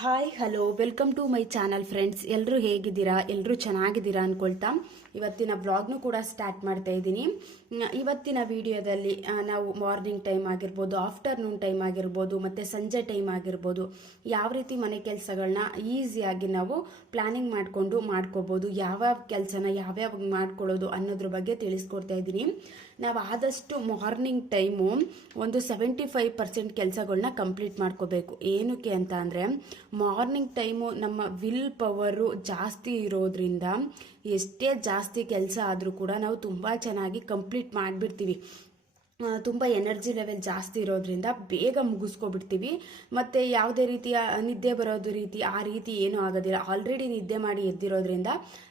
Hi hello welcome to my channel friends ಎಲ್ಲರೂ ಹೇಗಿದ್ದೀರಾ? ಎಲ್ಲರೂ ಚೆನ್ನಾಗಿದ್ದೀರಾ ಅನ್ಕೊಳ್ತಾ? ಇವತ್ತಿನ ಬ್ಲಾಗ್ನು ಕೂಡ ಸ್ಟಾರ್ಟ್ ಮಾಡ್ತಾ ಇದ್ದೀನಿ. ಇವತ್ತಿನ ವಿಡಿಯೋದಲ್ಲಿ ನಾವು ಮಾರ್ನಿಂಗ್ ಟೈಮ್ ಆಗಿರ್ಬೋದು, ಆಫ್ಟರ್ನೂನ್ ಟೈಮ್ ಆಗಿರ್ಬೋದು, ಮತ್ತು ಸಂಜೆ ಟೈಮ್ ಆಗಿರ್ಬೋದು, ಯಾವ ರೀತಿ ಮನೆ ಕೆಲಸಗಳನ್ನ ಈಸಿಯಾಗಿ ನಾವು ಪ್ಲಾನಿಂಗ್ ಮಾಡಿಕೊಂಡು ಮಾಡ್ಕೋಬೋದು, ಯಾವ್ಯಾವ ಕೆಲಸನ ಯಾವ್ಯಾವ ಮಾಡ್ಕೊಳ್ಳೋದು ಅನ್ನೋದ್ರ ಬಗ್ಗೆ ತಿಳಿಸ್ಕೊಡ್ತಾ ಇದ್ದೀನಿ. ನಾವು ಆದಷ್ಟು ಮಾರ್ನಿಂಗ್ ಟೈಮು ಒಂದು ಸೆವೆಂಟಿ ಫೈವ್ ಪರ್ಸೆಂಟ್ ಕೆಲಸಗಳನ್ನ ಕಂಪ್ಲೀಟ್ ಮಾಡ್ಕೋಬೇಕು. ಏನಕ್ಕೆ ಅಂತ ಅಂದರೆ, ಮಾರ್ನಿಂಗ್ ಟೈಮು ನಮ್ಮ ವಿಲ್ ಪವರು ಜಾಸ್ತಿ ಇರೋದ್ರಿಂದ ಎಷ್ಟೇ ಜಾಸ್ತಿ ಕೆಲಸ ಆದರೂ ಕೂಡ ನಾವು ತುಂಬ ಚೆನ್ನಾಗಿ ಕಂಪ್ಲೀಟ್ ಮಾಡಿಬಿಡ್ತೀವಿ. ತುಂಬ ಎನರ್ಜಿ ಲೆವೆಲ್ ಜಾಸ್ತಿ ಇರೋದ್ರಿಂದ ಬೇಗ ಮುಗಿಸ್ಕೊಬಿಡ್ತೀವಿ. ಮತ್ತು ಯಾವುದೇ ರೀತಿಯ ನಿದ್ದೆ ಬರೋದು ರೀತಿ, ಆ ರೀತಿ ಏನೂ ಆಗೋದಿಲ್ಲ. ಆಲ್ರೆಡಿ ನಿದ್ದೆ ಮಾಡಿ ಎದ್ದಿರೋದ್ರಿಂದ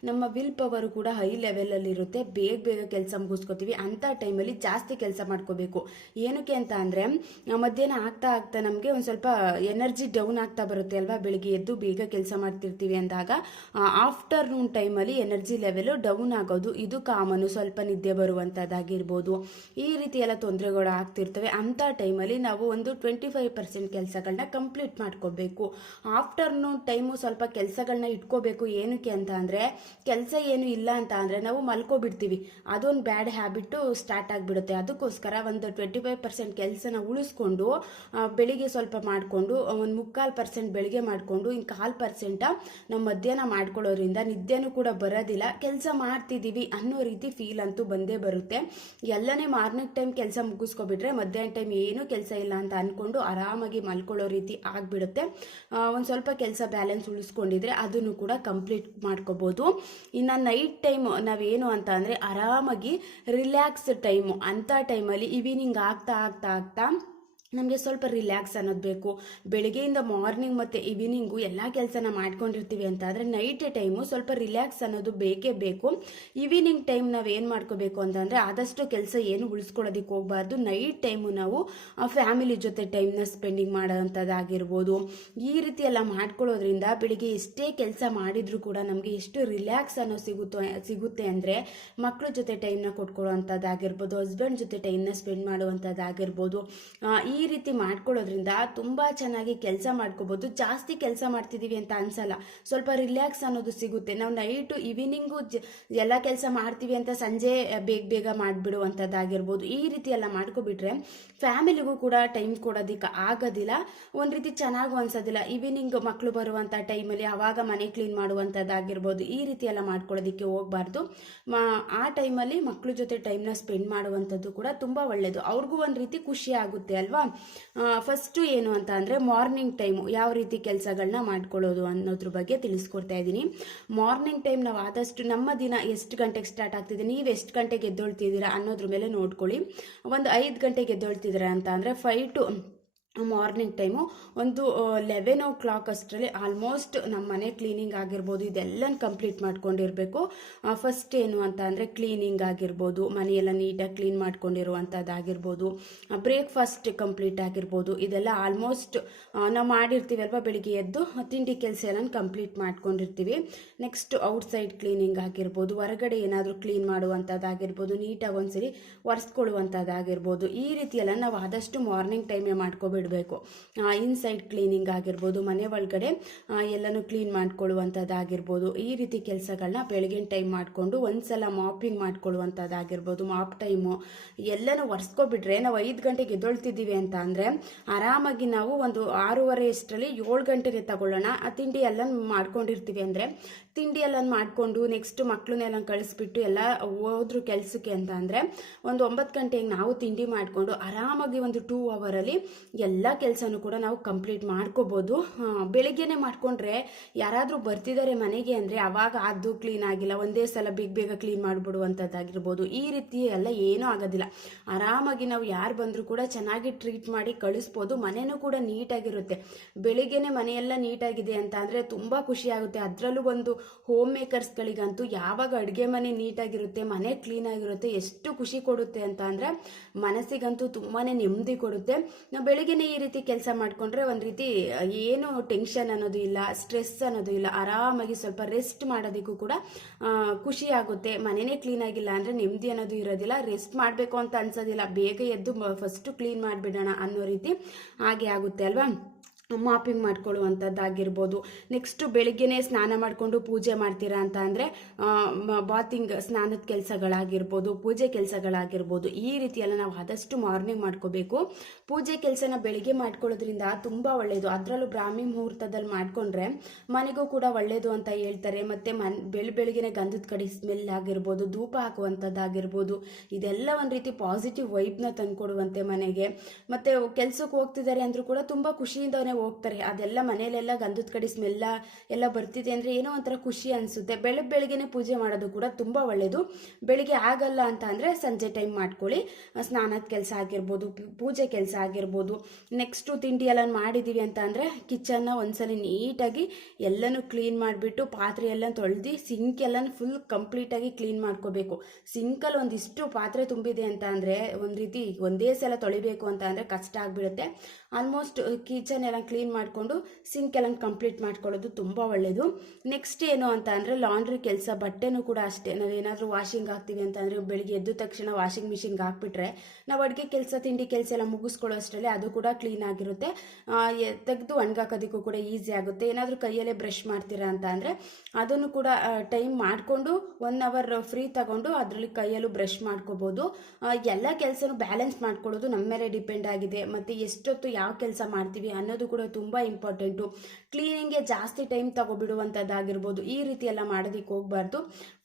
ನಮ್ಮ ವಿಲ್ ಪವರು ಕೂಡ ಹೈ ಲೆವೆಲಲ್ಲಿರುತ್ತೆ ಬೇಗ ಬೇಗ ಕೆಲಸ ಮುಗಿಸ್ಕೋತೀವಿ. ಅಂಥ ಟೈಮಲ್ಲಿ ಜಾಸ್ತಿ ಕೆಲಸ ಮಾಡ್ಕೋಬೇಕು. ಏನಕ್ಕೆ ಅಂತ ಅಂದರೆ ಮಧ್ಯಾಹ್ನ ಆಗ್ತಾ ಆಗ್ತಾ ನಮಗೆ ಒಂದು ಸ್ವಲ್ಪ ಎನರ್ಜಿ ಡೌನ್ ಆಗ್ತಾ ಬರುತ್ತೆ ಅಲ್ವಾ? ಬೆಳಿಗ್ಗೆ ಎದ್ದು ಬೇಗ ಕೆಲಸ ಮಾಡ್ತಿರ್ತೀವಿ ಅಂದಾಗ ಆಫ್ಟರ್ನೂನ್ ಟೈಮಲ್ಲಿ ಎನರ್ಜಿ ಲೆವೆಲು ಡೌನ್ ಆಗೋದು. ಇದು ಕಾಮನು ಸ್ವಲ್ಪ ನಿದ್ದೆ ಬರುವಂಥದ್ದಾಗಿರ್ಬೋದು ಈ ರೀತಿ ತೊಂದರೆಗಳು ಆಗ್ತಿರ್ತವೆ ಅಂಥ ಟೈಮಲ್ಲಿ ನಾವು ಒಂದು ಟ್ವೆಂಟಿ ಫೈವ್ ಪರ್ಸೆಂಟ್ ಕೆಲಸಗಳನ್ನ ಕಂಪ್ಲೀಟ್ ಮಾಡ್ಕೋಬೇಕು ಆಫ್ಟರ್ನೂನ್ ಟೈಮು ಸ್ವಲ್ಪ ಕೆಲಸಗಳನ್ನ ಇಟ್ಕೋಬೇಕು ಏನಕ್ಕೆ ಅಂತ ಅಂದರೆ, ಕೆಲಸ ಏನು ಇಲ್ಲ ಅಂತ ಅಂದರೆ ನಾವು ಮಲ್ಕೊಬಿಡ್ತೀವಿ. ಅದೊಂದು ಬ್ಯಾಡ್ ಹ್ಯಾಬಿಟ್ಟು ಸ್ಟಾರ್ಟ್ ಆಗಿಬಿಡುತ್ತೆ. ಅದಕ್ಕೋಸ್ಕರ ಒಂದು ಟ್ವೆಂಟಿ ಫೈವ್ ಪರ್ಸೆಂಟ್ ಕೆಲಸನ ಉಳಿಸ್ಕೊಂಡು ಬೆಳಿಗ್ಗೆ ಸ್ವಲ್ಪ ಮಾಡಿಕೊಂಡು, ಒಂದು ಮುಕ್ಕಾಲು ಪರ್ಸೆಂಟ್ ಬೆಳಿಗ್ಗೆ ಮಾಡಿಕೊಂಡು ಇನ್ನು ಕಾಲು ಪರ್ಸೆಂಟ ನಾವು ಮಧ್ಯಾಹ್ನ ಮಾಡ್ಕೊಳ್ಳೋದ್ರಿಂದ ನಿದ್ದೆನೂ ಕೂಡ ಬರೋದಿಲ್ಲ. ಕೆಲಸ ಮಾಡ್ತಿದ್ದೀವಿ ಅನ್ನೋ ರೀತಿ ಫೀಲ್ ಅಂತೂ ಬಂದೇ ಬರುತ್ತೆ. ಎಲ್ಲನೇ ಮಾರ್ನಿಂಗ್ ಟೈಮ್ ಕೆಲಸ ಮುಗಿಸ್ಕೊಬಿಟ್ರೆ ಮಧ್ಯಾಹ್ನ ಟೈಮ್ ಏನೂ ಕೆಲಸ ಇಲ್ಲ ಅಂತ ಅಂದ್ಕೊಂಡು ಆರಾಮಾಗಿ ಮಲ್ಕೊಳ್ಳೋ ರೀತಿ ಆಗಿಬಿಡುತ್ತೆ. ಒಂದು ಸ್ವಲ್ಪ ಕೆಲಸ ಬ್ಯಾಲೆನ್ಸ್ ಉಳಿಸ್ಕೊಂಡಿದ್ರೆ ಅದನ್ನು ಕೂಡ ಕಂಪ್ಲೀಟ್ ಮಾಡ್ಕೋಬೋದು. ಇನ್ನು ನೈಟ್ ಟೈಮ್ ನಾವೇನು ಅಂತ ಅಂದರೆ ಆರಾಮಾಗಿ ರಿಲ್ಯಾಕ್ಸ್ ಟೈಮು ಅಂಥ ಟೈಮಲ್ಲಿ ಈವ್ನಿಂಗ್ ಆಗ್ತಾ ಆಗ್ತಾ ಆಗ್ತಾ ನಮಗೆ ಸ್ವಲ್ಪ ರಿಲ್ಯಾಕ್ಸ್ ಅನ್ನೋದು ಬೇಕು. ಬೆಳಗ್ಗೆಯಿಂದ ಮಾರ್ನಿಂಗ್ ಮತ್ತು ಈವ್ನಿಂಗು ಎಲ್ಲ ಕೆಲಸನ ಮಾಡ್ಕೊಂಡಿರ್ತೀವಿ ಅಂತ ಆದರೆ ನೈಟ್ ಟೈಮು ಸ್ವಲ್ಪ ರಿಲ್ಯಾಕ್ಸ್ ಅನ್ನೋದು ಬೇಕೇ ಬೇಕು. ಈವ್ನಿಂಗ್ ಟೈಮ್ ನಾವು ಏನು ಮಾಡ್ಕೋಬೇಕು ಅಂತಂದರೆ ಆದಷ್ಟು ಕೆಲಸ ಏನು ಉಳಿಸ್ಕೊಳ್ಳೋದಕ್ಕೆ ಹೋಗಬಾರ್ದು. ನೈಟ್ ಟೈಮು ನಾವು ಫ್ಯಾಮಿಲಿ ಜೊತೆ ಟೈಮ್ನ ಸ್ಪೆಂಡಿಂಗ್ ಮಾಡೋವಂಥದ್ದಾಗಿರ್ಬೋದು ಈ ರೀತಿ ಎಲ್ಲ ಮಾಡ್ಕೊಳ್ಳೋದ್ರಿಂದ ಬೆಳಿಗ್ಗೆ ಎಷ್ಟೇ ಕೆಲಸ ಮಾಡಿದರೂ ಕೂಡ ನಮಗೆ ಎಷ್ಟು ರಿಲ್ಯಾಕ್ಸ್ ಅನ್ನೋ ಸಿಗುತ್ತೋ ಸಿಗುತ್ತೆ ಅಂದರೆ ಮಕ್ಕಳ ಜೊತೆ ಟೈಮ್ನ ಕೊಟ್ಕೊಳ್ಳೋವಂಥದ್ದಾಗಿರ್ಬೋದು ಹಸ್ಬೆಂಡ್ ಜೊತೆ ಟೈಮ್ನ ಸ್ಪೆಂಡ್ ಮಾಡುವಂಥದ್ದಾಗಿರ್ಬೋದು. ಆ, ಈ ರೀತಿ ಮಾಡ್ಕೊಳ್ಳೋದ್ರಿಂದ ತುಂಬ ಚೆನ್ನಾಗಿ ಕೆಲಸ ಮಾಡ್ಕೋಬೋದು. ಜಾಸ್ತಿ ಕೆಲಸ ಮಾಡ್ತಿದ್ದೀವಿ ಅಂತ ಅನ್ಸಲ್ಲ. ಸ್ವಲ್ಪ ರಿಲ್ಯಾಕ್ಸ್ ಅನ್ನೋದು ಸಿಗುತ್ತೆ. ನಾವು ನೈಟು ಈವ್ನಿಂಗು ಎಲ್ಲ ಕೆಲಸ ಮಾಡ್ತೀವಿ ಅಂತ ಸಂಜೆ ಬೇಗ ಬೇಗ ಮಾಡಿಬಿಡುವಂಥದ್ದಾಗಿರ್ಬೋದು ಈ ರೀತಿ ಎಲ್ಲ ಮಾಡ್ಕೊಬಿಟ್ರೆ ಫ್ಯಾಮಿಲಿಗೂ ಕೂಡ ಟೈಮ್ ಕೊಡೋದಕ್ಕೆ ಆಗೋದಿಲ್ಲ. ಒಂದು ರೀತಿ ಚೆನ್ನಾಗೂ ಅನ್ಸೋದಿಲ್ಲ. ಈವ್ನಿಂಗ್ ಮಕ್ಕಳು ಬರುವಂಥ ಟೈಮಲ್ಲಿ ಆವಾಗ ಮನೆ ಕ್ಲೀನ್ ಮಾಡುವಂಥದ್ದಾಗಿರ್ಬೋದು ಈ ರೀತಿ ಎಲ್ಲ ಮಾಡ್ಕೊಳ್ಳೋದಕ್ಕೆ ಹೋಗಬಾರ್ದು. ಆ ಟೈಮಲ್ಲಿ ಮಕ್ಕಳ ಜೊತೆ ಟೈಮ್ನ ಸ್ಪೆಂಡ್ ಮಾಡುವಂಥದ್ದು ಕೂಡ ತುಂಬ ಒಳ್ಳೆಯದು ಅವ್ರಿಗೂ ಒಂದು ರೀತಿ ಖುಷಿ ಆಗುತ್ತೆ ಅಲ್ವಾ? ಫಸ್ಟು ಏನು ಅಂತ ಅಂದರೆ ಮಾರ್ನಿಂಗ್ ಟೈಮು ಯಾವ ರೀತಿ ಕೆಲಸಗಳನ್ನ ಮಾಡ್ಕೊಳ್ಳೋದು ಅನ್ನೋದ್ರ ಬಗ್ಗೆ ತಿಳಿಸ್ಕೊಡ್ತಾ ಇದ್ದೀನಿ. ಮಾರ್ನಿಂಗ್ ಟೈಮ್ ನಾವು ಆದಷ್ಟು ನಮ್ಮ ದಿನ ಎಷ್ಟು ಗಂಟೆಗೆ ಸ್ಟಾರ್ಟ್ ಆಗ್ತಿದೆ, ನೀವು ಎಷ್ಟು ಗಂಟೆಗೆ ಎದ್ದೊಳ್ತಿದ್ದೀರಾ ಅನ್ನೋದ್ರ ಮೇಲೆ ನೋಡ್ಕೊಳ್ಳಿ. ಒಂದು ಐದು ಗಂಟೆಗೆ ಎದ್ದೊಳ್ತಿದ್ದೀರಾ ಅಂತ ಅಂದರೆ ಫೈವ್ ಟು ಮಾರ್ನಿಂಗ್ ಟೈಮು ಒಂದು ಲೆವೆನ್ ಓ ಕ್ಲಾಕ್ ಅಷ್ಟರಲ್ಲಿ ಆಲ್ಮೋಸ್ಟ್ ನಮ್ಮ ಮನೆ ಕ್ಲೀನಿಂಗ್ ಆಗಿರ್ಬೋದು, ಇದೆಲ್ಲನೂ ಕಂಪ್ಲೀಟ್ ಮಾಡ್ಕೊಂಡಿರಬೇಕು. ಫಸ್ಟ್ ಏನು ಅಂತ ಅಂದರೆ ಕ್ಲೀನಿಂಗ್ ಆಗಿರ್ಬೋದು, ಮನೆಯೆಲ್ಲ ನೀಟಾಗಿ ಕ್ಲೀನ್ ಮಾಡ್ಕೊಂಡಿರುವಂಥದ್ದಾಗಿರ್ಬೋದು ಬ್ರೇಕ್ಫಾಸ್ಟ್ ಕಂಪ್ಲೀಟ್ ಆಗಿರ್ಬೋದು, ಇದೆಲ್ಲ ಆಲ್ಮೋಸ್ಟ್ ನಾವು ಮಾಡಿರ್ತೀವಿ ಅಲ್ವಾ ಬೆಳಿಗ್ಗೆ ಎದ್ದು, ತಿಂಡಿ ಕೆಲಸ ಎಲ್ಲ ಕಂಪ್ಲೀಟ್ ಮಾಡ್ಕೊಂಡಿರ್ತೀವಿ. ನೆಕ್ಸ್ಟ್ ಔಟ್ಸೈಡ್ ಕ್ಲೀನಿಂಗ್ ಆಗಿರ್ಬೋದು, ಹೊರಗಡೆ ಏನಾದರೂ ಕ್ಲೀನ್ ಮಾಡುವಂಥದ್ದಾಗಿರ್ಬೋದು ನೀಟಾಗಿ ಒಂದ್ಸರಿ ಒರೆಸ್ಕೊಳ್ಳುವಂಥದ್ದಾಗಿರ್ಬೋದು ಈ ರೀತಿಯೆಲ್ಲ ನಾವು ಆದಷ್ಟು ಮಾರ್ನಿಂಗ್ ಟೈಮೇ ಮಾಡ್ಕೊಬಿಡಬೇಕು ಇನ್ಸೈಡ್ ಕ್ಲೀನಿಂಗ್ ಆಗಿರ್ಬೋದು, ಮನೆ ಒಳಗಡೆ ಎಲ್ಲನೂ ಕ್ಲೀನ್ ಮಾಡ್ಕೊಳ್ಳುವಂಥದ್ದಾಗಿರ್ಬೋದು. ಈ ರೀತಿ ಕೆಲಸಗಳನ್ನ ಬೆಳಗಿನ ಟೈಮ್ ಮಾಡಿಕೊಂಡು, ಒಂದ್ಸಲ ಮಾಪಿಂಗ್ ಮಾಡ್ಕೊಳ್ಳುವಂಥದ್ದಾಗಿರ್ಬೋದು. ಮಾಪ್ ಟೈಮು ಎಲ್ಲನೂ ಒರೆಸ್ಕೊಬಿಟ್ರೆ, ನಾವು ಐದು ಗಂಟೆಗೆ ಎದ್ದೊಳ್ತಿದ್ದೀವಿ ಅಂತ ಅಂದರೆ, ಆರಾಮಾಗಿ ನಾವು ಒಂದು ಆರೂವರೆ ಇಷ್ಟರಲ್ಲಿ ಏಳು ಗಂಟೆಗೆ ತಗೊಳ್ಳೋಣ. ಆ ತಿಂಡಿ ಎಲ್ಲ ಮಾಡ್ಕೊಂಡಿರ್ತೀವಿ ಅಂದರೆ, ತಿಂಡಿ ಎಲ್ಲ ಮಾಡಿಕೊಂಡು ನೆಕ್ಸ್ಟ್ ಮಕ್ಕಳನ್ನೆಲ್ಲ ಕಳಿಸ್ಬಿಟ್ಟು ಎಲ್ಲ ಹೋದ್ರು ಕೆಲಸಕ್ಕೆ ಅಂತ ಅಂದರೆ, ಒಂದು ಒಂಬತ್ತು ಗಂಟೆಗೆ ನಾವು ತಿಂಡಿ ಮಾಡಿಕೊಂಡು, ಆರಾಮಾಗಿ ಒಂದು ಟೂ ಅವರಲ್ಲಿ ಎಲ್ಲ ಕೆಲಸನೂ ಕೂಡ ನಾವು ಕಂಪ್ಲೀಟ್ ಮಾಡ್ಕೋಬೋದು. ಬೆಳಿಗ್ಗೆನೇ ಮಾಡಿಕೊಂಡ್ರೆ ಯಾರಾದರೂ ಬರ್ತಿದ್ದಾರೆ ಮನೆಗೆ ಅಂದರೆ ಅವಾಗ ಅದು ಕ್ಲೀನ್ ಆಗಿಲ್ಲ, ಒಂದೇ ಸಲ ಬೇಗ ಬೇಗ ಕ್ಲೀನ್ ಮಾಡಿಬಿಡುವಂಥದ್ದಾಗಿರ್ಬೋದು ಈ ರೀತಿ ಎಲ್ಲ ಏನೂ ಆಗೋದಿಲ್ಲ. ಆರಾಮಾಗಿ ನಾವು ಯಾರು ಬಂದರೂ ಕೂಡ ಚೆನ್ನಾಗಿ ಟ್ರೀಟ್ ಮಾಡಿ ಕಳಿಸ್ಬೋದು. ಮನೆಯೂ ಕೂಡ ನೀಟಾಗಿರುತ್ತೆ. ಬೆಳಿಗ್ಗೆನೆ ಮನೆಯೆಲ್ಲ ನೀಟಾಗಿದೆ ಅಂತ ಅಂದರೆ ತುಂಬ ಖುಷಿಯಾಗುತ್ತೆ ಅದರಲ್ಲೂ ಒಂದು ಹೋಮ್ ಮೇಕರ್ಸ್ಗಳಿಗಂತೂ ಯಾವಾಗ ಅಡುಗೆ ಮನೆ ನೀಟಾಗಿರುತ್ತೆ, ಮನೆ ಕ್ಲೀನ್ ಆಗಿರುತ್ತೆ, ಎಷ್ಟು ಖುಷಿ ಕೊಡುತ್ತೆ ಅಂತ ಅಂದರೆ ಮನಸ್ಸಿಗಂತೂ ತುಂಬಾ ನೆಮ್ಮದಿ ಕೊಡುತ್ತೆ. ನಾವು ಬೆಳಿಗ್ಗೆನೆ ಈ ರೀತಿ ಕೆಲಸ ಮಾಡಿಕೊಂಡ್ರೆ ಒಂದು ರೀತಿ ಏನು ಟೆನ್ಷನ್ ಅನ್ನೋದು ಇಲ್ಲ ಸ್ಟ್ರೆಸ್ ಅನ್ನೋದು ಇಲ್ಲ, ಆರಾಮಾಗಿ ಸ್ವಲ್ಪ ರೆಸ್ಟ್ ಮಾಡೋದಕ್ಕೂ ಕೂಡ ಖುಷಿ ಆಗುತ್ತೆ. ಮನೇನೆ ಕ್ಲೀನ್ ಆಗಿಲ್ಲ ಅಂದರೆ ನೆಮ್ಮದಿ ಅನ್ನೋದು ಇರೋದಿಲ್ಲ ರೆಸ್ಟ್ ಮಾಡಬೇಕು ಅಂತ ಅನ್ಸೋದಿಲ್ಲ. ಬೇಗ ಎದ್ದು ಫಸ್ಟು ಕ್ಲೀನ್ ಮಾಡಿಬಿಡೋಣ ಅನ್ನೋ ರೀತಿ ಹಾಗೆ ಆಗುತ್ತೆ ಅಲ್ವಾ? ಮಾಪಿಂಗ್ ಮಾಡ್ಕೊಳ್ಳುವಂಥದ್ದಾಗಿರ್ಬೋದು. ನೆಕ್ಸ್ಟ್ ಬೆಳಿಗ್ಗೆನೇ ಸ್ನಾನ ಮಾಡಿಕೊಂಡು ಪೂಜೆ ಮಾಡ್ತೀರಾ ಅಂತ ಅಂದರೆ ಬಾತಿಂಗ್ ಸ್ನಾನದ ಕೆಲಸಗಳಾಗಿರ್ಬೋದು, ಪೂಜೆ ಕೆಲಸಗಳಾಗಿರ್ಬೋದು, ಈ ರೀತಿಯೆಲ್ಲ ನಾವು ಆದಷ್ಟು ಮಾರ್ನಿಂಗ್ ಮಾಡ್ಕೋಬೇಕು. ಪೂಜೆ ಕೆಲಸನ ಬೆಳಿಗ್ಗೆ ಮಾಡ್ಕೊಳ್ಳೋದ್ರಿಂದ ತುಂಬ ಒಳ್ಳೆಯದು ಅದರಲ್ಲೂ ಬ್ರಾಹ್ಮಿ ಮುಹೂರ್ತದಲ್ಲಿ ಮಾಡಿಕೊಂಡ್ರೆ ಮನೆಗೂ ಕೂಡ ಒಳ್ಳೆಯದು ಅಂತ ಹೇಳ್ತಾರೆ. ಮತ್ತು ಮನ್, ಬೆಳ, ಬೆಳಿಗ್ಗೆನೆ ಗಂಧದ ಕಡೆ ಸ್ಮೆಲ್ ಆಗಿರ್ಬೋದು, ಧೂಪ ಹಾಕುವಂಥದ್ದಾಗಿರ್ಬೋದು, ಇದೆಲ್ಲ ಒಂದು ರೀತಿ ಪಾಸಿಟಿವ್ ವೈಬ್ನ ತಂದುಕೊಡುವಂತೆ ಮನೆಗೆ. ಮತ್ತು ಕೆಲಸಕ್ಕೆ ಹೋಗ್ತಿದ್ದಾರೆ ಅಂದರೂ ಕೂಡ ತುಂಬ ಖುಷಿಯಿಂದನೇ ಹೋಗ್ತಾರೆ. ಅದೆಲ್ಲ ಮನೆಯಲ್ಲೆಲ್ಲ ಗಂಧದ ಕಡೆ ಸ್ಮೆಲ್ಲ ಎಲ್ಲ ಬರ್ತಿದೆ ಅಂದರೆ ಏನೋ ಒಂಥರ ಖುಷಿ ಅನಿಸುತ್ತೆ. ಬೆಳಗ್ಗೆ ಬೆಳಗ್ಗೆನೇ ಪೂಜೆ ಮಾಡೋದು ಕೂಡ ತುಂಬ ಒಳ್ಳೆಯದು ಬೆಳಿಗ್ಗೆ ಆಗಲ್ಲ ಅಂತ ಅಂದರೆ ಸಂಜೆ ಟೈಮ್ ಮಾಡ್ಕೊಳ್ಳಿ. ಸ್ನಾನದ ಕೆಲಸ ಆಗಿರ್ಬೋದು ಪೂಜೆ ಕೆಲಸ ಆಗಿರ್ಬೋದು. ನೆಕ್ಸ್ಟು ತಿಂಡಿ ಎಲ್ಲ ಮಾಡಿದ್ದೀವಿ ಅಂತ ಅಂದರೆ ಕಿಚನ್ನ ಒಂದ್ಸಲ ನೀಟಾಗಿ ಎಲ್ಲನೂ ಕ್ಲೀನ್ ಮಾಡಿಬಿಟ್ಟು ಪಾತ್ರೆ ಎಲ್ಲ ತೊಳೆದು ಸಿಂಕ್ ಎಲ್ಲ ಫುಲ್ ಕಂಪ್ಲೀಟಾಗಿ ಕ್ಲೀನ್ ಮಾಡ್ಕೋಬೇಕು. ಸಿಂಕಲ್ಲಿ ಒಂದಿಷ್ಟು ಪಾತ್ರೆ ತುಂಬಿದೆ ಅಂತ ಅಂದರೆ ಒಂದು ರೀತಿ ಒಂದೇ ಸಲ ತೊಳಿಬೇಕು ಅಂತ ಅಂದರೆ ಕಷ್ಟ ಆಗಿಬಿಡುತ್ತೆ. ಆಲ್ಮೋಸ್ಟ್ ಕಿಚನ್ ಎಲ್ಲ ಕ್ಲೀನ್ ಮಾಡಿಕೊಂಡು ಸಿಂಕ್ ಎಲ್ಲ ಕಂಪ್ಲೀಟ್ ಮಾಡ್ಕೊಳ್ಳೋದು ತುಂಬ ಒಳ್ಳೆಯದು ನೆಕ್ಸ್ಟ್ ಏನು ಅಂತ ಅಂದರೆ ಲಾಂಡ್ರಿ ಕೆಲಸ, ಬಟ್ಟೆನೂ ಕೂಡ ಅಷ್ಟೇ. ನಾವೇನಾದರೂ ವಾಷಿಂಗ್ ಹಾಕ್ತೀವಿ ಅಂತ ಅಂದರೆ ಬೆಳಿಗ್ಗೆ ಎದ್ದ ತಕ್ಷಣ ವಾಷಿಂಗ್ ಮಿಷಿನ್ಗೆ ಹಾಕ್ಬಿಟ್ರೆ ನಾವು ಅಡುಗೆ ಕೆಲಸ, ತಿಂಡಿ ಕೆಲಸ ಎಲ್ಲ ಮುಗಿಸ್ಕೊಳ್ಳೋ ಅಷ್ಟರಲ್ಲಿ ಅದು ಕೂಡ ಕ್ಲೀನ್ ಆಗಿರುತ್ತೆ. ತೆಗೆದು ಒಣಗಾಕೋದಕ್ಕೂ ಕೂಡ ಈಸಿ ಆಗುತ್ತೆ. ಏನಾದರೂ ಕೈಯಲ್ಲೇ ಬ್ರಷ್ ಮಾಡ್ತೀರಾ ಅಂತ ಅಂದರೆ ಅದನ್ನು ಕೂಡ ಟೈಮ್ ಮಾಡಿಕೊಂಡು ಒನ್ ಅವರ್ ಫ್ರೀ ತಗೊಂಡು ಅದರಲ್ಲಿ ಕೈಯಲ್ಲೂ ಬ್ರಷ್ ಮಾಡ್ಕೋಬೋದು. ಎಲ್ಲ ಕೆಲಸನೂ ಬ್ಯಾಲೆನ್ಸ್ ಮಾಡ್ಕೊಳ್ಳೋದು ನಮ್ಮ ಮೇಲೆ ಡಿಪೆಂಡ್ ಆಗಿದೆ. ಮತ್ತು ಎಷ್ಟೊತ್ತು ಯಾವ ಕೆಲಸ ಮಾಡ್ತೀವಿ ಅನ್ನೋದು ತುಂಬ ಇಂಪಾರ್ಟೆಂಟು ಕ್ಲೀನಿಂಗ್ಗೆ ಜಾಸ್ತಿ ಟೈಮ್ ತಗೊಬಿಡುವಂಥದ್ದಾಗಿರ್ಬೋದು ಈ ರೀತಿ ಎಲ್ಲ ಮಾಡೋದಕ್ಕೆ ಹೋಗಬಾರ್ದು.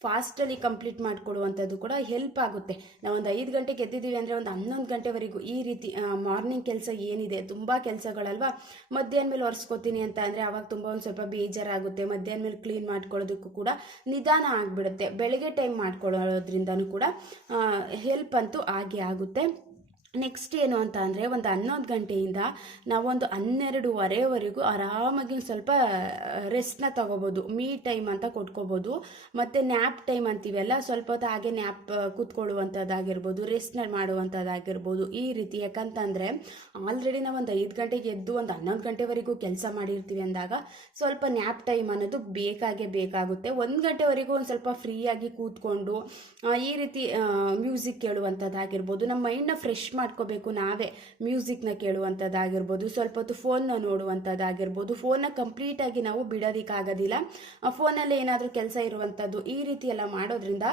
ಫಾಸ್ಟಲ್ಲಿ ಕಂಪ್ಲೀಟ್ ಮಾಡಿಕೊಡುವಂಥದ್ದು ಕೂಡ ಹೆಲ್ಪ್ ಆಗುತ್ತೆ. ನಾವು ಒಂದು ಐದು ಗಂಟೆಗೆ ಎದ್ದಿದ್ದೀವಿ ಅಂದರೆ ಒಂದು ಹನ್ನೊಂದು ಗಂಟೆವರೆಗೂ ಈ ರೀತಿ ಮಾರ್ನಿಂಗ್ ಕೆಲಸ ಏನಿದೆ, ತುಂಬ ಕೆಲಸಗಳಲ್ವಾ? ಮಧ್ಯಾಹ್ನ ಮೇಲೆ ಒರೆಸ್ಕೋತೀನಿ ಅಂತ ಅಂದರೆ ಆವಾಗ ತುಂಬ ಒಂದು ಸ್ವಲ್ಪ ಬೇಜಾರಾಗುತ್ತೆ. ಮಧ್ಯಾಹ್ನ ಮೇಲೆ ಕ್ಲೀನ್ ಮಾಡ್ಕೊಳ್ಳೋದಕ್ಕೂ ಕೂಡ ನಿಧಾನ ಆಗಿಬಿಡುತ್ತೆ. ಬೆಳಗ್ಗೆ ಟೈಮ್ ಮಾಡ್ಕೊಳ್ಳೋದ್ರಿಂದನೂ ಕೂಡ ಹೆಲ್ಪ್ ಅಂತೂ ಆಗೇ ಆಗುತ್ತೆ. ನೆಕ್ಸ್ಟ್ ಏನು ಅಂತ ಅಂದರೆ ಒಂದು ಹನ್ನೊಂದು ಗಂಟೆಯಿಂದ ನಾವೊಂದು ಹನ್ನೆರಡುವರೆವರೆಗೂ ಆರಾಮಾಗಿ ಸ್ವಲ್ಪ ರೆಸ್ಟ್ನ ತಗೋಬೋದು. ಮೀ ಟೈಮ್ ಅಂತ ಕೊಟ್ಕೋಬೋದು. ಮತ್ತು ನ್ಯಾಪ್ ಟೈಮ್ ಅಂತೀವಲ್ಲ, ಸ್ವಲ್ಪ ಹೊತ್ತು ಹಾಗೆ ನ್ಯಾಪ್ ಕೂತ್ಕೊಳ್ಳುವಂಥದ್ದಾಗಿರ್ಬೋದು ರೆಸ್ಟ್ನ ಮಾಡುವಂಥದ್ದಾಗಿರ್ಬೋದು ಈ ರೀತಿ. ಯಾಕಂತಂದರೆ ಆಲ್ರೆಡಿ ನಾವು ಒಂದು ಐದು ಗಂಟೆಗೆ ಎದ್ದು ಒಂದು ಹನ್ನೊಂದು ಗಂಟೆವರೆಗೂ ಕೆಲಸ ಮಾಡಿರ್ತೀವಿ ಅಂದಾಗ ಸ್ವಲ್ಪ ನ್ಯಾಪ್ ಟೈಮ್ ಅನ್ನೋದು ಬೇಕಾಗೇ ಬೇಕಾಗುತ್ತೆ. ಒಂದು ಗಂಟೆವರೆಗೂ ಒಂದು ಸ್ವಲ್ಪ ಫ್ರೀಯಾಗಿ ಕೂತ್ಕೊಂಡು ಈ ರೀತಿ ಮ್ಯೂಸಿಕ್ ಕೇಳುವಂಥದ್ದಾಗಿರ್ಬೋದು ನಮ್ಮ ಮೈಂಡ್ನ ಫ್ರೆಶ್ ಮಾಡ್ಕೋಬೇಕು ನಾವೇ. ಮ್ಯೂಸಿಕ್ನ ಕೇಳುವಂಥದ್ದಾಗಿರ್ಬೋದು ಸ್ವಲ್ಪ ಹೊತ್ತು ಫೋನ್ನ ನೋಡುವಂಥದ್ದಾಗಿರ್ಬೋದು ಫೋನ್ನ ಕಂಪ್ಲೀಟಾಗಿ ನಾವು ಬಿಡೋದಕ್ಕಾಗೋದಿಲ್ಲ. ಫೋನಲ್ಲಿ ಏನಾದರೂ ಕೆಲಸ ಇರುವಂಥದ್ದು ಈ ರೀತಿ ಎಲ್ಲ ಮಾಡೋದ್ರಿಂದ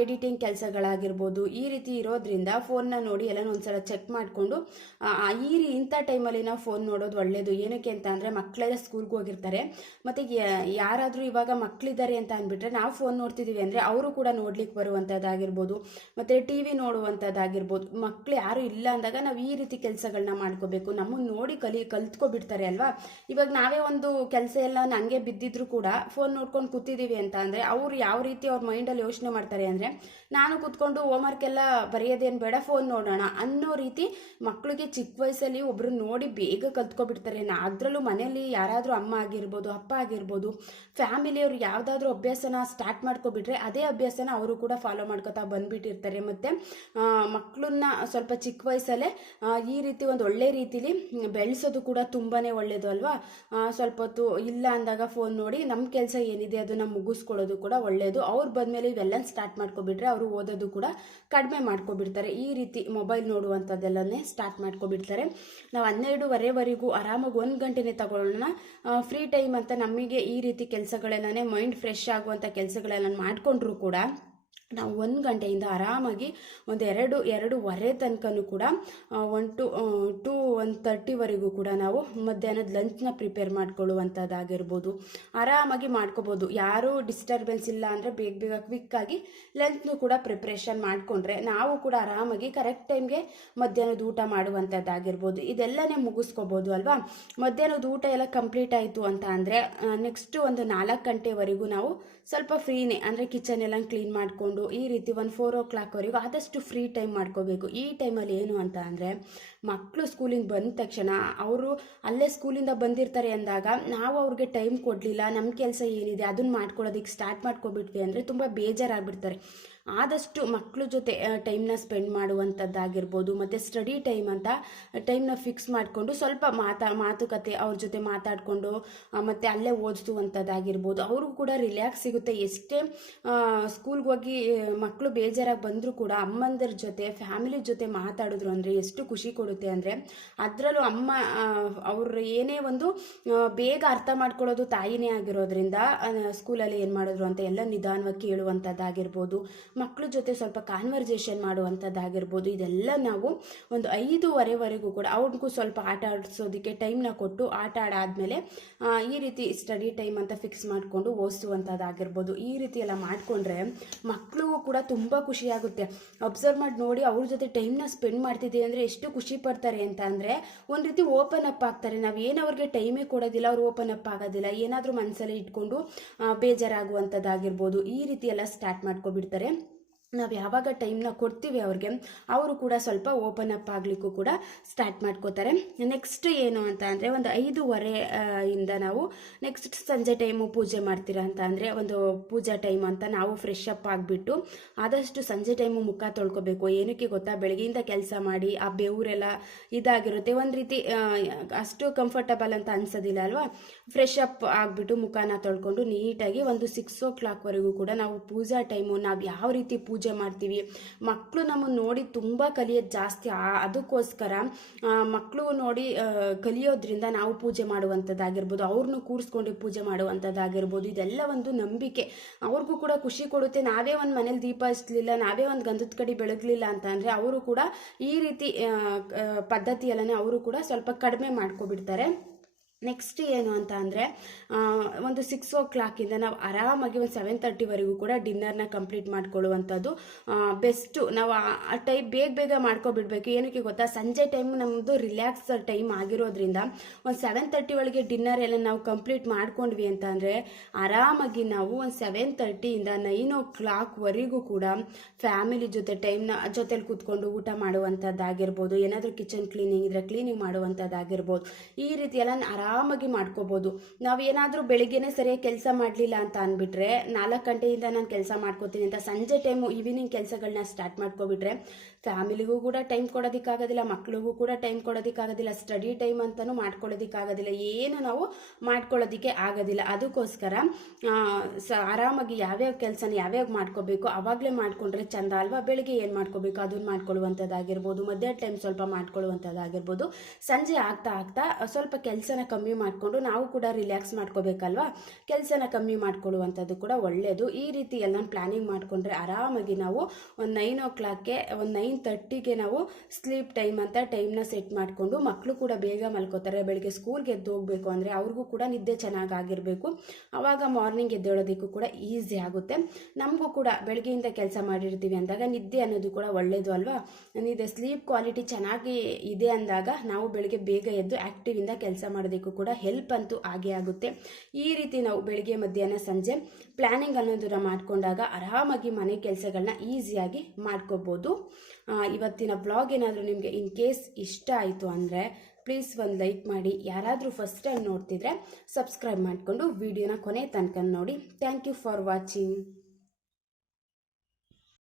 ಎಡಿಟಿಂಗ್ ಕೆಲಸಗಳಾಗಿರ್ಬೋದು, ಈ ರೀತಿ ಇರೋದ್ರಿಂದ ಫೋನ್ನ ನೋಡಿ ಎಲ್ಲ ಒಂದ್ಸಲ ಚೆಕ್ ಮಾಡಿಕೊಂಡು ಈ ರೀ ಇಂಥ ಟೈಮಲ್ಲಿ ನಾವು ಫೋನ್ ನೋಡೋದು ಒಳ್ಳೆಯದು ಏನಕ್ಕೆ ಅಂತ ಅಂದರೆ ಮಕ್ಕಳೆಲ್ಲ ಸ್ಕೂಲ್ಗೆ ಹೋಗಿರ್ತಾರೆ. ಮತ್ತು ಯಾರಾದರೂ ಇವಾಗ ಮಕ್ಕಳಿದ್ದಾರೆ ಅಂತ ಅಂದ್ಬಿಟ್ರೆ ನಾವು ಫೋನ್ ನೋಡ್ತಿದ್ದೀವಿ ಅಂದರೆ ಅವರು ಕೂಡ ನೋಡ್ಲಿಕ್ಕೆ ಬರುವಂಥದ್ದಾಗಿರ್ಬೋದು ಮತ್ತು ಟಿ ವಿ ನೋಡುವಂಥದ್ದಾಗಿರ್ಬೋದು ಮಕ್ಕಳು ಯಾರು ಇಲ್ಲ ಅಂದಾಗ ನಾವು ಈ ರೀತಿ ಕೆಲಸಗಳನ್ನ ಮಾಡ್ಕೋಬೇಕು. ನಮ್ಮನ್ನು ನೋಡಿ ಕಲಿ, ಕಲ್ತ್ಕೊಬಿಡ್ತಾರೆ ಅಲ್ವಾ? ಇವಾಗ ನಾವೇ ಒಂದು ಕೆಲಸ ಎಲ್ಲ ನನಗೆ ಬಿದ್ದಿದ್ರು ಕೂಡ ಫೋನ್ ನೋಡ್ಕೊಂಡು ಕೂತಿದ್ದೀವಿ ಅಂತ ಅಂದರೆ ಅವ್ರು ಯಾವ ರೀತಿ ಅವ್ರ ಮೈಂಡಲ್ಲಿ ಯೋಚನೆ ಮಾಡ್ತಾರೆ ಅಂದರೆ ನಾನು ಕೂತ್ಕೊಂಡು ಹೋಮ್ವರ್ಕ್ ಎಲ್ಲ ಬರೆಯೋದೇನು ಬೇಡ ಫೋನ್ ನೋಡೋಣ ಅನ್ನೋ ರೀತಿ ಮಕ್ಕಳಿಗೆ ಚಿಕ್ಕ ವಯಸ್ಸಲ್ಲಿ ಒಬ್ಬರು ನೋಡಿ ಬೇಗ ಕಲ್ತ್ಕೊಬಿಡ್ತಾರೆ. ನಾ ಅದರಲ್ಲೂ ಮನೆಯಲ್ಲಿ ಯಾರಾದರೂ ಅಮ್ಮ ಆಗಿರ್ಬೋದು, ಅಪ್ಪ ಆಗಿರ್ಬೋದು ಫ್ಯಾಮಿಲಿಯವರು ಯಾವುದಾದ್ರೂ ಅಭ್ಯಾಸನ ಸ್ಟಾರ್ಟ್ ಮಾಡ್ಕೊಬಿಟ್ರೆ ಅದೇ ಅಭ್ಯಾಸನ ಅವರು ಕೂಡ ಫಾಲೋ ಮಾಡ್ಕೊತಾ ಬಂದ್ಬಿಟ್ಟಿರ್ತಾರೆ. ಮತ್ತು ಮಕ್ಕಳನ್ನ ಸ್ವಲ್ಪ ವಯಸ್ಸಲ್ಲೇ ಆ, ಈ ರೀತಿ ಒಂದು ಒಳ್ಳೆ ರೀತಿಲಿ ಬೆಳೆಸೋದು ಕೂಡ ತುಂಬಾ ಒಳ್ಳೆಯದು ಅಲ್ವಾ? ಸ್ವಲ್ಪ ಹೊತ್ತು ಇಲ್ಲ ಅಂದಾಗ ಫೋನ್ ನೋಡಿ ನಮ್ಮ ಕೆಲಸ ಏನಿದೆ ಅದನ್ನು ಮುಗಿಸ್ಕೊಳ್ಳೋದು ಕೂಡ ಒಳ್ಳೆಯದು ಅವ್ರು ಬಂದಮೇಲೆ ಇವೆಲ್ಲ ಸ್ಟಾರ್ಟ್ ಮಾಡ್ಕೊಬಿಟ್ರೆ ಅವರು ಓದೋದು ಕೂಡ ಕಡಿಮೆ ಮಾಡ್ಕೊಬಿಡ್ತಾರೆ. ಈ ರೀತಿ ಮೊಬೈಲ್ ನೋಡುವಂಥದ್ದೆಲ್ಲನೇ ಸ್ಟಾರ್ಟ್ ಮಾಡ್ಕೊಬಿಡ್ತಾರೆ. ನಾವು ಹನ್ನೆರಡುವರೆವರೆಗೂ ಆರಾಮಾಗಿ ಒಂದು ಗಂಟೆನೇ ತಗೊಳ್ಳೋಣ. ಫ್ರೀ ಟೈಮ್ ಅಂತ ನಮಗೆ ಈ ರೀತಿ ಕೆಲಸಗಳೆಲ್ಲನೇ ಮೈಂಡ್ ಫ್ರೆಶ್ ಆಗುವಂಥ ಕೆಲಸಗಳೆಲ್ಲ ಮಾಡಿಕೊಂಡ್ರು ಕೂಡ ನಾವು ಒಂದು ಗಂಟೆಯಿಂದ ಆರಾಮಾಗಿ ಒಂದು ಎರಡು, ಎರಡೂವರೆ ತನಕನೂ ಕೂಡ ಒನ್ ಟು ಟು, ಒನ್ ತರ್ಟಿವರೆಗೂ ಕೂಡ ನಾವು ಮಧ್ಯಾಹ್ನದ ಲಂಚ್ನ ಪ್ರಿಪೇರ್ ಮಾಡ್ಕೊಳ್ಳುವಂಥದ್ದಾಗಿರ್ಬೋದು ಆರಾಮಾಗಿ ಮಾಡ್ಕೋಬೋದು. ಯಾರೂ ಡಿಸ್ಟರ್ಬೆನ್ಸ್ ಇಲ್ಲ ಅಂದರೆ ಬೇಗ ಬೇಗ ಕ್ವಿಕ್ಕಾಗಿ ಲಂಚ್ನೂ ಕೂಡ ಪ್ರಿಪ್ರೇಷನ್ ಮಾಡಿಕೊಂಡ್ರೆ ನಾವು ಕೂಡ ಆರಾಮಾಗಿ ಕರೆಕ್ಟ್ ಟೈಮ್ಗೆ ಮಧ್ಯಾಹ್ನದ ಊಟ ಮಾಡುವಂಥದ್ದಾಗಿರ್ಬೋದು ಇದೆಲ್ಲನೇ ಮುಗಿಸ್ಕೋಬೋದು ಅಲ್ವಾ? ಮಧ್ಯಾಹ್ನದ ಊಟ ಎಲ್ಲ ಕಂಪ್ಲೀಟ್ ಆಯಿತು ಅಂತ ಅಂದರೆ ನೆಕ್ಸ್ಟು ಒಂದು ನಾಲ್ಕು ಗಂಟೆವರೆಗೂ ನಾವು ಸ್ವಲ್ಪ ಫ್ರೀನೇ ಅಂದರೆ ಕಿಚನ್ ಎಲ್ಲ ಕ್ಲೀನ್ ಮಾಡಿಕೊಂಡು ಈ ರೀತಿ ಒಂದು ಫೋರ್ ಓ ಕ್ಲಾಕ್ವರೆಗೂ ಆದಷ್ಟು ಫ್ರೀ ಟೈಮ್ ಮಾಡ್ಕೋಬೇಕು. ಈ ಟೈಮಲ್ಲಿ ಏನು ಅಂತ ಅಂದರೆ ಮಕ್ಕಳು ಸ್ಕೂಲಿಂದ ಬಂದ ತಕ್ಷಣ ಅವರು ಅಲ್ಲೇ ಸ್ಕೂಲಿಂದ ಬಂದಿರ್ತಾರೆ ಅಂದಾಗ ನಾವು ಅವ್ರಿಗೆ ಟೈಮ್ ಕೊಡಲಿಲ್ಲ ನಮ್ಮ ಕೆಲಸ ಏನಿದೆ ಅದನ್ನು ಮಾಡ್ಕೊಳ್ಳೋದಕ್ಕೆ ಸ್ಟಾರ್ಟ್ ಮಾಡ್ಕೊಬಿಟ್ವಿ ಅಂದರೆ ತುಂಬ ಬೇಜಾರಾಗ್ಬಿಡ್ತಾರೆ. ಆದಷ್ಟು ಮಕ್ಕಳ ಜೊತೆ ಟೈಮ್ನ ಸ್ಪೆಂಡ್ ಮಾಡುವಂಥದ್ದಾಗಿರ್ಬೋದು ಮತ್ತು ಸ್ಟಡಿ ಟೈಮ್ ಅಂತ ಟೈಮ್ನ ಫಿಕ್ಸ್ ಮಾಡಿಕೊಂಡು ಸ್ವಲ್ಪ ಮಾತಾ, ಮಾತುಕತೆ ಅವ್ರ ಜೊತೆ ಮಾತಾಡಿಕೊಂಡು ಮತ್ತು ಅಲ್ಲೇ ಓದಿಸುವಂಥದ್ದಾಗಿರ್ಬೋದು ಅವ್ರಿಗೂ ಕೂಡ ರಿಲ್ಯಾಕ್ಸ್ ಸಿಗುತ್ತೆ. ಎಷ್ಟೇ ಸ್ಕೂಲ್ಗೆ ಹೋಗಿ ಮಕ್ಕಳು ಬೇಜಾರಾಗಿ ಬಂದರೂ ಕೂಡ ಅಮ್ಮಂದಿರ ಜೊತೆ ಫ್ಯಾಮಿಲಿ ಜೊತೆ ಮಾತಾಡಿದ್ರು ಅಂದರೆ ಎಷ್ಟು ಖುಷಿ ಕೊಡುತ್ತೆ ಅಂದರೆ, ಅದರಲ್ಲೂ ಅಮ್ಮ ಅವರು ಏನೇ ಒಂದು ಬೇಗ ಅರ್ಥ ಮಾಡ್ಕೊಳ್ಳೋದು ತಾಯಿನೇ ಆಗಿರೋದ್ರಿಂದ ಸ್ಕೂಲಲ್ಲಿ ಏನು ಮಾಡಿದ್ರು ಅಂತ ಎಲ್ಲ ನಿಧಾನವಾಗಿ ಕೇಳುವಂಥದ್ದಾಗಿರ್ಬೋದು ಮಕ್ಕಳ ಜೊತೆ ಸ್ವಲ್ಪ ಕಾನ್ವರ್ಜೇಷನ್ ಮಾಡುವಂಥದ್ದಾಗಿರ್ಬೋದು ಇದೆಲ್ಲ ನಾವು ಒಂದು ಐದೂವರೆವರೆಗೂ ಕೂಡ ಅವ್ರಿಗೂ ಸ್ವಲ್ಪ ಆಟ ಆಡಿಸೋದಕ್ಕೆ ಟೈಮ್ನ ಕೊಟ್ಟು ಆಟ ಆಡಾದಮೇಲೆ ಈ ರೀತಿ ಸ್ಟಡಿ ಟೈಮ್ ಅಂತ ಫಿಕ್ಸ್ ಮಾಡಿಕೊಂಡು ಓದಿಸುವಂಥದ್ದಾಗಿರ್ಬೋದು ಈ ರೀತಿ ಎಲ್ಲ ಮಾಡಿಕೊಂಡ್ರೆ ಮಕ್ಕಳಿಗೂ ಕೂಡ ತುಂಬ ಖುಷಿಯಾಗುತ್ತೆ ಅಬ್ಸರ್ವ್ ಮಾಡಿ, ನೋಡಿ ಅವ್ರ ಜೊತೆ ಟೈಮ್ನ ಸ್ಪೆಂಡ್ ಮಾಡ್ತಿದ್ದೀವಿ ಅಂದರೆ ಎಷ್ಟು ಖುಷಿ ಪಡ್ತಾರೆ ಅಂತ ಅಂದರೆ ಒಂದು ರೀತಿ ಓಪನ್ ಅಪ್ ಆಗ್ತಾರೆ. ನಾವು ಏನು ಅವ್ರಿಗೆ ಟೈಮೇ ಕೊಡೋದಿಲ್ಲ, ಅವ್ರು ಓಪನ್ ಅಪ್ ಆಗೋದಿಲ್ಲ. ಏನಾದರೂ ಮನಸ್ಸಲ್ಲಿ ಇಟ್ಕೊಂಡು ಬೇಜಾರಾಗುವಂಥದ್ದಾಗಿರ್ಬೋದು ಈ ರೀತಿ ಎಲ್ಲ ಸ್ಟಾರ್ಟ್ ಮಾಡ್ಕೊಬಿಡ್ತಾರೆ. ನಾವು ಯಾವಾಗ ಟೈಮ್ನ ಕೊಡ್ತೀವಿ ಅವ್ರಿಗೆ, ಅವರು ಕೂಡ ಸ್ವಲ್ಪ ಓಪನ್ ಅಪ್ ಆಗಲಿಕ್ಕೂ ಕೂಡ ಸ್ಟಾರ್ಟ್ ಮಾಡ್ಕೋತಾರೆ. ನೆಕ್ಸ್ಟ್ ಏನು ಅಂತ ಅಂದರೆ ಒಂದು ಐದೂವರೆ ಇಂದ ನಾವು ನೆಕ್ಸ್ಟ್ ಸಂಜೆ ಟೈಮು ಪೂಜೆ ಮಾಡ್ತೀರಾ ಅಂತ ಅಂದರೆ ಒಂದು ಪೂಜಾ ಟೈಮ್ ಅಂತ ನಾವು ಫ್ರೆಶ್ ಅಪ್ ಆಗಿಬಿಟ್ಟು ಆದಷ್ಟು ಸಂಜೆ ಟೈಮು ಮುಖ ತೊಳ್ಕೊಬೇಕು. ಏನಕ್ಕೆ ಗೊತ್ತಾ? ಬೆಳಗ್ಗೆಯಿಂದ ಕೆಲಸ ಮಾಡಿ, ಆ ಬೆವರೆಲ್ಲ ಇದಾಗಿರುತ್ತೆ. ಒಂದು ರೀತಿ ಅಷ್ಟು ಕಂಫರ್ಟಬಲ್ ಅಂತ ಅನ್ಸೋದಿಲ್ಲ ಅಲ್ವಾ? ಫ್ರೆಶ್ ಅಪ್ ಆಗಿಬಿಟ್ಟು ಮುಖನ ತೊಳ್ಕೊಂಡು ನೀಟಾಗಿ ಒಂದು ಸಿಕ್ಸ್ ಓ ಕ್ಲಾಕ್ವರೆಗೂ ಕೂಡ ನಾವು ಪೂಜಾ ಟೈಮು ನಾವು ಯಾವ ರೀತಿ ಪೂಜೆ ಮಾಡ್ತೀವಿ. ಮಕ್ಕಳು ನಮ್ಮನ್ನು ನೋಡಿ ತುಂಬ ಕಲಿಯೋದು ಜಾಸ್ತಿ ಅದಕ್ಕೋಸ್ಕರ ಮಕ್ಕಳು ನೋಡಿ ಕಲಿಯೋದ್ರಿಂದ ನಾವು ಪೂಜೆ ಮಾಡುವಂಥದ್ದಾಗಿರ್ಬೋದು ಅವ್ರನ್ನೂ ಕೂರಿಸ್ಕೊಂಡು ಪೂಜೆ ಮಾಡುವಂಥದ್ದಾಗಿರ್ಬೋದು, ಇದೆಲ್ಲ ಒಂದು ನಂಬಿಕೆ. ಅವ್ರಿಗೂ ಕೂಡ ಖುಷಿ ಕೊಡುತ್ತೆ. ನಾವೇ ಒಂದು ಮನೇಲಿ ದೀಪ ಹಚ್ಚಲಿಲ್ಲ ನಾವೇ ಒಂದು ಗಂಧದ ಕಡೆ ಬೆಳಗಲಿಲ್ಲ ಅಂತ ಅಂದರೆ ಅವರು ಕೂಡ ಈ ರೀತಿ ಪದ್ಧತಿಯಲ್ಲೇ ಅವರು ಕೂಡ ಸ್ವಲ್ಪ ಕಡಿಮೆ ಮಾಡ್ಕೊಬಿಡ್ತಾರೆ. ನೆಕ್ಸ್ಟ್ ಏನು ಅಂತ ಅಂದರೆ ಒಂದು ಸಿಕ್ಸ್ ಓ ಕ್ಲಾಕಿಂದ ನಾವು ಆರಾಮಾಗಿ ಒಂದು ಸೆವೆನ್ ತರ್ಟಿವರೆಗೂ ಕೂಡ ಡಿನ್ನರ್ನ ಕಂಪ್ಲೀಟ್ ಮಾಡ್ಕೊಳ್ಳುವಂಥದ್ದು ಬೆಸ್ಟು ನಾವು ಆ- ಟೈಪ್ ಬೇಗ ಬೇಗ ಮಾಡ್ಕೊಬಿಡ್ಬೇಕು. ಏನಕ್ಕೆ ಗೊತ್ತಾ? ಸಂಜೆ ಟೈಮ್ ನಮ್ಮದು ರಿಲ್ಯಾಕ್ಸ್ ಟೈಮ್ ಆಗಿರೋದ್ರಿಂದ ಒಂದು ಸೆವೆನ್ ತರ್ಟಿ ಒಳಗೆ ಡಿನ್ನರ್ ಎಲ್ಲ ನಾವು ಕಂಪ್ಲೀಟ್ ಮಾಡ್ಕೊಂಡ್ವಿ ಅಂತ ಅಂದರೆ, ಆರಾಮಾಗಿ ನಾವು ಒಂದು ಸೆವೆನ್ ತರ್ಟಿಯಿಂದ ನೈನ್ ಓ ಕ್ಲಾಕ್ವರೆಗೂ ಕೂಡ ಫ್ಯಾಮಿಲಿ ಜೊತೆ ಟೈಮ್ನ ಜೊತೆಲಿ ಕೂತ್ಕೊಂಡು ಊಟ ಮಾಡುವಂಥದ್ದಾಗಿರ್ಬೋದು, ಏನಾದರೂ ಕಿಚನ್ ಕ್ಲೀನಿಂಗ್ ಇದ್ರೆ ಕ್ಲೀನಿಂಗ್ ಮಾಡುವಂಥದ್ದಾಗಿರ್ಬೋದು. ಈ ರೀತಿ ಎಲ್ಲ ಆರಾಮಾಗಿ ಮಾಡ್ಕೋಬೋದು. ನಾವು ಏನಾದರೂ ಬೆಳಿಗ್ಗೆನೇ ಸರಿಯಾಗಿ ಕೆಲಸ ಮಾಡಲಿಲ್ಲ ಅಂತ ಅಂದ್ಬಿಟ್ರೆ ನಾಲ್ಕು ಗಂಟೆಯಿಂದ ನಾನು ಕೆಲಸ ಮಾಡ್ಕೋತೀನಿ ಅಂತ ಸಂಜೆ ಟೈಮು ಈವ್ನಿಂಗ್ ಕೆಲಸಗಳನ್ನ ಸ್ಟಾರ್ಟ್ ಮಾಡ್ಕೊಬಿಟ್ರೆ ಫ್ಯಾಮಿಲಿಗೂ ಕೂಡ ಟೈಮ್ ಕೊಡೋದಕ್ಕಾಗೋದಿಲ್ಲ, ಮಕ್ಳಿಗೂ ಕೂಡ ಟೈಮ್ ಕೊಡೋದಕ್ಕಾಗೋದಿಲ್ಲ ಸ್ಟಡಿ ಟೈಮ್ ಅಂತಲೂ ಮಾಡ್ಕೊಳ್ಳೋದಕ್ಕಾಗೋದಿಲ್ಲ ಏನು ನಾವು ಮಾಡ್ಕೊಳ್ಳೋದಕ್ಕೆ ಆಗೋದಿಲ್ಲ. ಅದಕ್ಕೋಸ್ಕರ ಸ, ಆರಾಮಾಗಿ ಯಾವ್ಯಾವ ಕೆಲಸನ ಯಾವ್ಯಾವ ಮಾಡ್ಕೋಬೇಕು, ಅವಾಗಲೇ ಮಾಡಿಕೊಂಡ್ರೆ ಚಂದ ಅಲ್ವಾ? ಬೆಳಿಗ್ಗೆ ಏನು ಮಾಡ್ಕೋಬೇಕು? ಅದನ್ನು ಮಾಡ್ಕೊಳ್ಳುವಂಥದ್ದಾಗಿರ್ಬೋದು, ಮಧ್ಯಾಹ್ನ ಟೈಮ್ ಸ್ವಲ್ಪ ಮಾಡ್ಕೊಳ್ಳುವಂಥದ್ದಾಗಿರ್ಬೋದು. ಸಂಜೆ ಆಗ್ತಾ ಆಗ್ತಾ ಸ್ವಲ್ಪ ಕೆಲಸನ ಕಮ್ಮಿ ಮಾಡಿಕೊಂಡು ನಾವು ಕೂಡ ರಿಲ್ಯಾಕ್ಸ್ ಮಾಡ್ಕೋಬೇಕಲ್ವಾ? ಕೆಲಸನ ಕಮ್ಮಿ ಮಾಡ್ಕೊಳ್ಳುವಂಥದ್ದು ಕೂಡ ಒಳ್ಳೆಯದು ಈ ರೀತಿ ಎಲ್ಲ ಪ್ಲ್ಯಾನಿಂಗ್ ಮಾಡಿಕೊಂಡ್ರೆ ಆರಾಮಾಗಿ ನಾವು ಒಂದು ನೈನ್ ಓ ಕ್ಲಾಕ್ಗೆ ಒಂದು ನೈನ್ ತರ್ಟಿಗೆ ನಾವು ಸ್ಲೀಪ್ ಟೈಮ್ ಅಂತ ಟೈಮ್ನ ಸೆಟ್ ಮಾಡಿಕೊಂಡು ಮಕ್ಕಳು ಕೂಡ ಬೇಗ ಮಲ್ಕೋತಾರೆ. ಬೆಳಗ್ಗೆ ಸ್ಕೂಲ್ಗೆ ಎದ್ದು ಹೋಗಬೇಕು ಅಂದರೆ ಅವ್ರಿಗೂ ಕೂಡ ನಿದ್ದೆ ಚೆನ್ನಾಗಿ ಆಗಿರಬೇಕು. ಆವಾಗ ಮಾರ್ನಿಂಗ್ ಎದ್ದೇಳೋದಕ್ಕೂ ಕೂಡ ಈಸಿ ಆಗುತ್ತೆ. ನಮಗೂ ಕೂಡ ಬೆಳಗ್ಗೆಯಿಂದ ಕೆಲಸ ಮಾಡಿರ್ತೀವಿ ಅಂದಾಗ ನಿದ್ದೆ ಅನ್ನೋದು ಕೂಡ ಒಳ್ಳೆಯದು ಅಲ್ವಾ? ನಿದ್ದೆ ಸ್ಲೀಪ್ ಕ್ವಾಲಿಟಿ ಚೆನ್ನಾಗಿ ಇದೆ ಅಂದಾಗ ನಾವು ಬೆಳಗ್ಗೆ ಬೇಗ ಎದ್ದು ಆ್ಯಕ್ಟಿವಿಂದ ಕೆಲಸ ಮಾಡೋದಕ್ಕೂ ಕೂಡ ಹೆಲ್ಪ್ ಅಂತೂ ಆಗೇ ಆಗುತ್ತೆ. ಈ ರೀತಿ ನಾವು ಬೆಳಿಗ್ಗೆ, ಮಧ್ಯಾಹ್ನ, ಸಂಜೆ ಪ್ಲ್ಯಾನಿಂಗ್ ಅನ್ನೋದನ್ನು ಮಾಡಿಕೊಂಡಾಗ ಆರಾಮಾಗಿ ಮನೆ ಕೆಲಸಗಳನ್ನ ಈಸಿಯಾಗಿ ಮಾಡ್ಕೋಬೋದು. ಇವತ್ತಿನ ಬ್ಲಾಗ್ ಏನಾದರೂ ನಿಮಗೆ ಇನ್ ಕೇಸ್ ಇಷ್ಟ ಆಯಿತು ಅಂದರೆ ಪ್ಲೀಸ್ ಒಂದು ಲೈಕ್ ಮಾಡಿ. ಯಾರಾದರೂ ಫಸ್ಟ್ ಟೈಮ್ ನೋಡ್ತಿದ್ರೆ ಸಬ್ಸ್ಕ್ರೈಬ್ ಮಾಡಿಕೊಂಡು ವಿಡಿಯೋನ ಕೊನೆ ತನಕ ನೋಡಿ. Thank you for watching